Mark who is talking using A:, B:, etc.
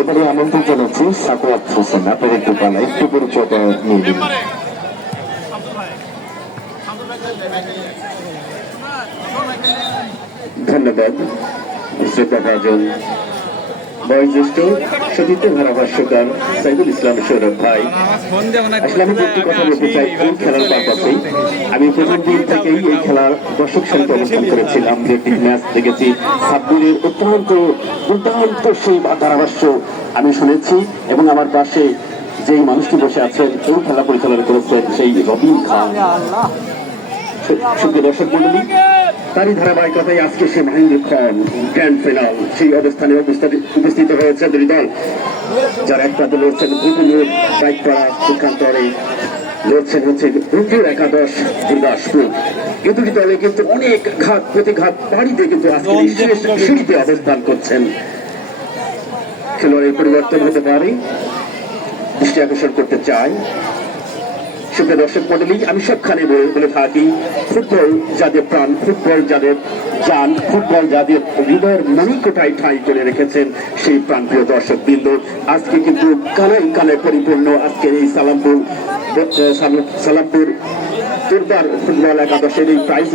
A: এবারে আমন্ত্রণ জানাচ্ছি সাকুয়াত হোসেন। আপনার একটু পালা একটু পরিচয়টা নিয়ে দিন ধন্যবাদ। শ্রোতা বয়োজ্যেষ্ঠ সাইদুল ইসলাম সৌরভ ভাই। আসলে আমি কথা বলতে চাই এই খেলার পারপাসেই আমি প্রথম দিন থেকেই এই খেলার দর্শক অবস্থান করেছিলাম, যে একটি ম্যাচ দেখেছি। সাব্বিরের অত্যন্ত দুর্দান্ত সেই ধারাভাষ্য আমি শুনেছি এবং আমার পাশে যেই মানুষটি বসে আছেন, এই খেলা পরিচালনা করেছেন সেই রবিন খান। সুপ্রিয় দর্শক মন্ডলী তারই ধারাবাহিকতায় আজকে সে মহেন্দ্র খান গ্র্যান্ড ফিনাল সেই অবস্থানে উপস্থিত- হয়েছে দুই দল যার এক প্রান্তে লড়ছেন ভূতুলুর বাইকপাড়া সুখান্তরে। লড়ছেন হচ্ছে রুদ্র একাদশ দুর্গাসপুর। এই দুটি দলে কিন্তু অনেক ঘাত প্রতিঘাত বাড়িতে কিন্তু আজকে সিঁড়িতে অবস্থান করছেন। খেলোয়াড়ের পরিবর্তন হতে পারে দৃষ্টি আকর্ষণ করতে চাই সুপ্রিয় দর্শক মন্ডলী, আমি সবখানে বলে- থাকি, ফুটবল যাদের প্রাণ, ফুটবল যাদের যান ফুটবল যাদের হৃদয়ের মনিকোটায় ঠাঁই করে রেখেছেন সেই প্রাণপ্রিয় দর্শক বৃন্দ আজকে কিন্তু কানায় কালে পরিপূর্ণ, আজকে এই সালামপুর সালামপুর দুর্বার ফুটবল একাদশের এই প্রাইজ